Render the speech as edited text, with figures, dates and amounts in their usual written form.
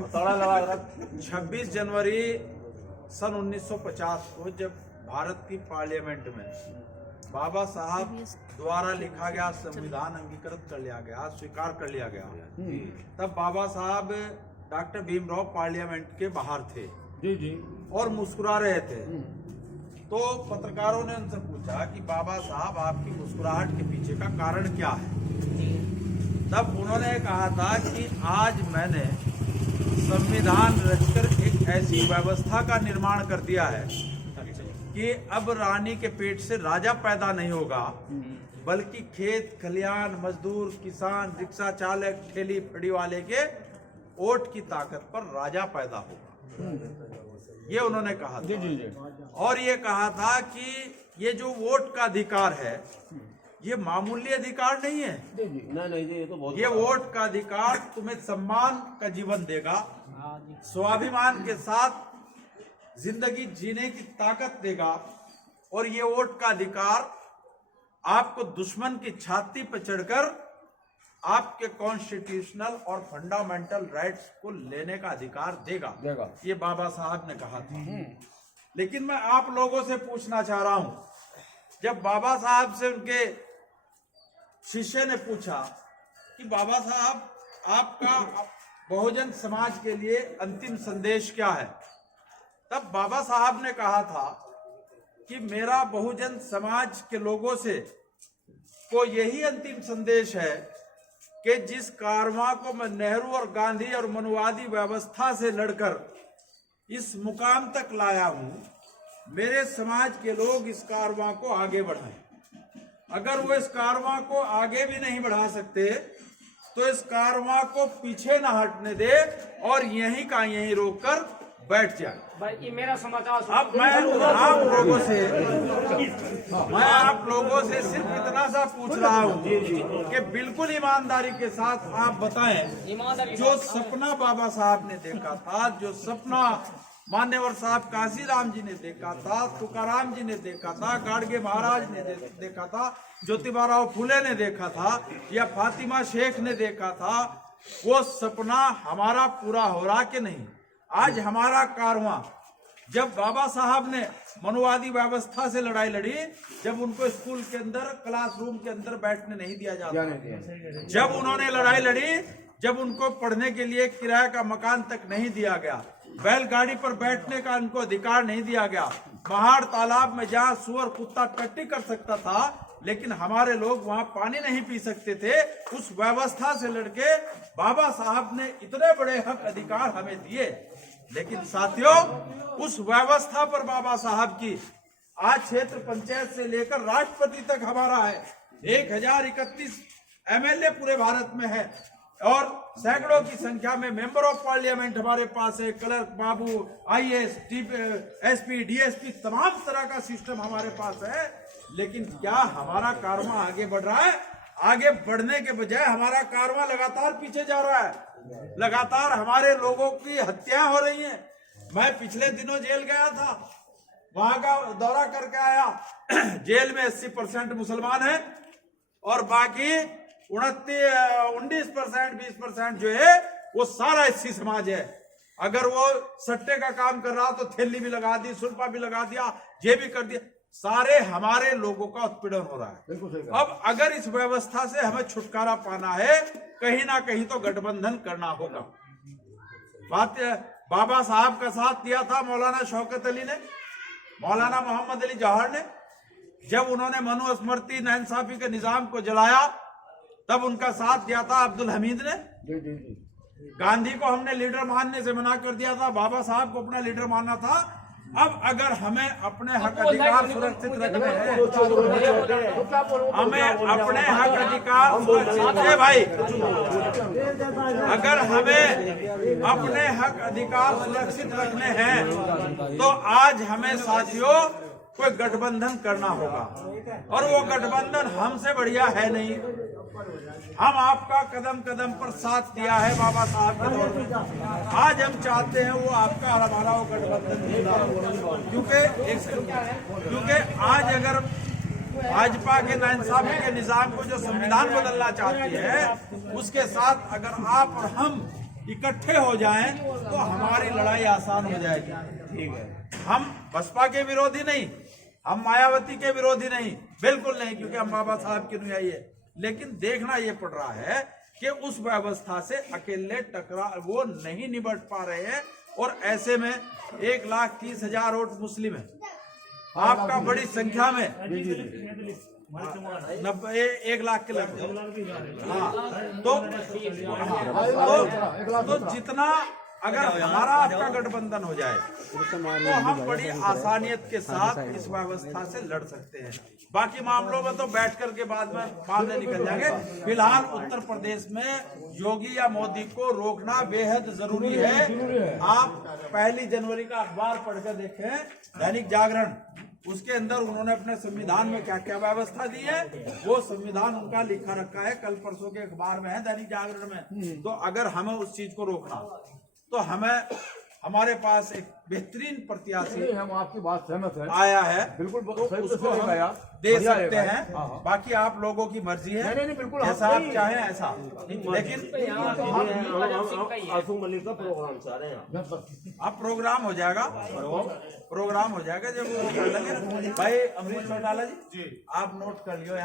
26 जनवरी सन 1950 को जब भारत की पार्लियामेंट में बाबा साहब द्वारा लिखा गया संविधान अंगीकृत कर लिया गया, स्वीकार कर लिया गया, तब बाबा साहब डॉक्टर भीमराव पार्लियामेंट के बाहर थे जी और मुस्कुरा रहे थे। तो पत्रकारों ने उनसे पूछा कि बाबा साहब आपकी मुस्कुराहट के पीछे का कारण क्या है। तब उन्होंने कहा था कि आज मैंने संविधान रचकर एक ऐसी व्यवस्था का निर्माण कर दिया है कि अब रानी के पेट से राजा पैदा नहीं होगा, बल्कि खेत खलियान मजदूर किसान रिक्शा चालक ठेली फड़ी वाले के वोट की ताकत पर राजा पैदा होगा, ये उन्होंने कहा था। और ये कहा था कि ये जो वोट का अधिकार है ये मामूली अधिकार नहीं है, नहीं, तो बहुत ये वोट का अधिकार तुम्हें सम्मान का जीवन देगा, स्वाभिमान के साथ जिंदगी जीने की ताकत देगा, और ये वोट का अधिकार आपको दुश्मन की छाती पर चढ़कर आपके कॉन्स्टिट्यूशनल और फंडामेंटल राइट्स को लेने का अधिकार देगा, ये बाबा साहब ने कहा था। लेकिन मैं आप लोगों से पूछना चाह रहा हूं, जब बाबा साहब से उनके शिष्य ने पूछा कि बाबा साहब आपका बहुजन समाज के लिए अंतिम संदेश क्या है, तब बाबा साहब ने कहा था कि मेरा बहुजन समाज के लोगों से को यही अंतिम संदेश है कि जिस कारवां को मैं नेहरू और गांधी और मनुवादी व्यवस्था से लड़कर इस मुकाम तक लाया हूं, मेरे समाज के लोग इस कारवां को आगे बढ़ाएं। अगर वो इस कारवां को आगे भी नहीं बढ़ा सकते तो इस कारवां को पीछे न हटने दे और यहीं का यहीं रोककर बैठ जाए। भाई मेरा समाचार अब मैं आप लोगों से सिर्फ इतना सा पूछ रहा हूँ कि बिल्कुल ईमानदारी के साथ आप बताएं, जो सपना बाबा साहब ने देखा था, जो सपना मान्यवर साहब काशीराम जी ने देखा था, तुकाराम जी ने देखा था, गाडगे महाराज ने देखा था, ज्योतिबाराव फुले ने देखा था, या फातिमा शेख ने देखा था, वो सपना हमारा पूरा हो रहा कि नहीं? आज हमारा कारवां, जब बाबा साहब ने मनुवादी व्यवस्था से लड़ाई लड़ी, जब उनको स्कूल के अंदर क्लासरूम के अंदर बैठने नहीं दिया जाता, जब उन्होंने लड़ाई लड़ी, जब उनको पढ़ने के लिए किराए का मकान तक नहीं दिया गया, बैलगाड़ी पर बैठने का उनको अधिकार नहीं दिया गया, पहाड़ तालाब में जहाँ सुअर कुत्ता टट्टी कर सकता था लेकिन हमारे लोग वहाँ पानी नहीं पी सकते थे, उस व्यवस्था से लड़के बाबा साहब ने इतने बड़े हक अधिकार हमें दिए। लेकिन साथियों, उस व्यवस्था पर बाबा साहब की आज क्षेत्र पंचायत से लेकर राष्ट्रपति तक हमारा है, 1031 एमएलए पूरे भारत में है और सैकड़ों की संख्या में मेंबर ऑफ पार्लियामेंट हमारे पास है, क्लर्क बाबू, आईएएस, एसपी, डीएसपी, तमाम तरह का सिस्टम हमारे पास है। लेकिन क्या हमारा कारवां आगे बढ़ रहा है? आगे बढ़ने के बजाय हमारा कारवां लगातार पीछे जा रहा है, लगातार हमारे लोगों की हत्याएं हो रही हैं। मैं पिछले दिनों जेल गया था, वहां का दौरा करके आया। जेल में 80% मुसलमान हैं और बाकी 19% 20% जो है वो सारा एससी समाज है। अगर वो सट्टे का काम कर रहा तो थैली भी लगा दी, सुल्फा भी लगा दिया, ये भी कर दिया, सारे हमारे लोगों का उत्पीड़न हो रहा है। अब अगर इस व्यवस्था से हमें छुटकारा पाना है, कहीं ना कहीं तो गठबंधन करना होगा। बात बाबा साहब का साथ दिया था मौलाना शौकत अली ने, मौलाना मोहम्मद अली जौहर ने, जब उन्होंने मनु स्मृति नाइंसाफी के निजाम को जलाया तब उनका साथ दिया था अब्दुल हमीद ने। गांधी को हमने लीडर मानने से मना कर दिया था, बाबा साहब को अपना लीडर मानना था। अब अगर हमें अपने हक अधिकार सुरक्षित रखने हैं, हमें अपने हक अधिकार सुरक्षित है भाई, अगर हमें अपने हक अधिकार सुरक्षित रखने हैं तो आज हमें साथियों कोई गठबंधन करना होगा, और वो गठबंधन हमसे बढ़िया है नहीं। हम आपका कदम कदम पर साथ दिया है बाबा साहब के दौर में, आज हम चाहते हैं वो आपका और हमारा वो गठबंधन, क्योंकि आज अगर भाजपा के नाइंसाफी के निजाम को जो संविधान बदलना चाहती है, उसके साथ अगर आप और हम इकट्ठे हो जाएं तो हमारी लड़ाई आसान हो जाएगी। ठीक है, हम बसपा के विरोधी नहीं, हम मायावती के विरोधी नहीं, बिल्कुल नहीं, क्योंकि हम बाबा साहब की अनुयायी है। लेकिन देखना ये पड़ रहा है कि उस व्यवस्था से अकेले टकराव वो नहीं निपट पा रहे हैं। और ऐसे में 1,30,000 वोट मुस्लिम है, आपका बड़ी संख्या में 1 लाख के लगभग। हाँ, तो जितना अगर हमारा आपका गठबंधन हो जाए तो हम बड़ी आसानियत के साथ इस व्यवस्था से लड़ सकते हैं। बाकी मामलों में तो बैठ कर के बाद में मामले निकल जाएंगे। फिलहाल उत्तर प्रदेश में योगी या मोदी को रोकना बेहद जरूरी है। आप 1 जनवरी का अखबार पढ़कर देखें, दैनिक जागरण, उसके अंदर उन्होंने अपने संविधान में क्या क्या व्यवस्था दी है, वो संविधान उनका लिखा रखा है, कल परसों के अखबार में है, दैनिक जागरण में। तो अगर हमें उस चीज को रोकना तो हमें, हमारे पास एक बेहतरीन प्रत्याशी, हम आपकी बात सहमत है, आया है, बिल्कुल, तो उसको हम दे सकते हैं। बाकी आप लोगों की मर्जी है, नहीं, बिल्कुल, जैसा आप चाहें ऐसा। लेकिन आसू मलिक का प्रोग्राम चाह रहे हैं, अब प्रोग्राम हो जाएगा, प्रोग्राम हो जाएगा जब वो भाई अमरीश चौटाला जी, आप नोट कर लियो।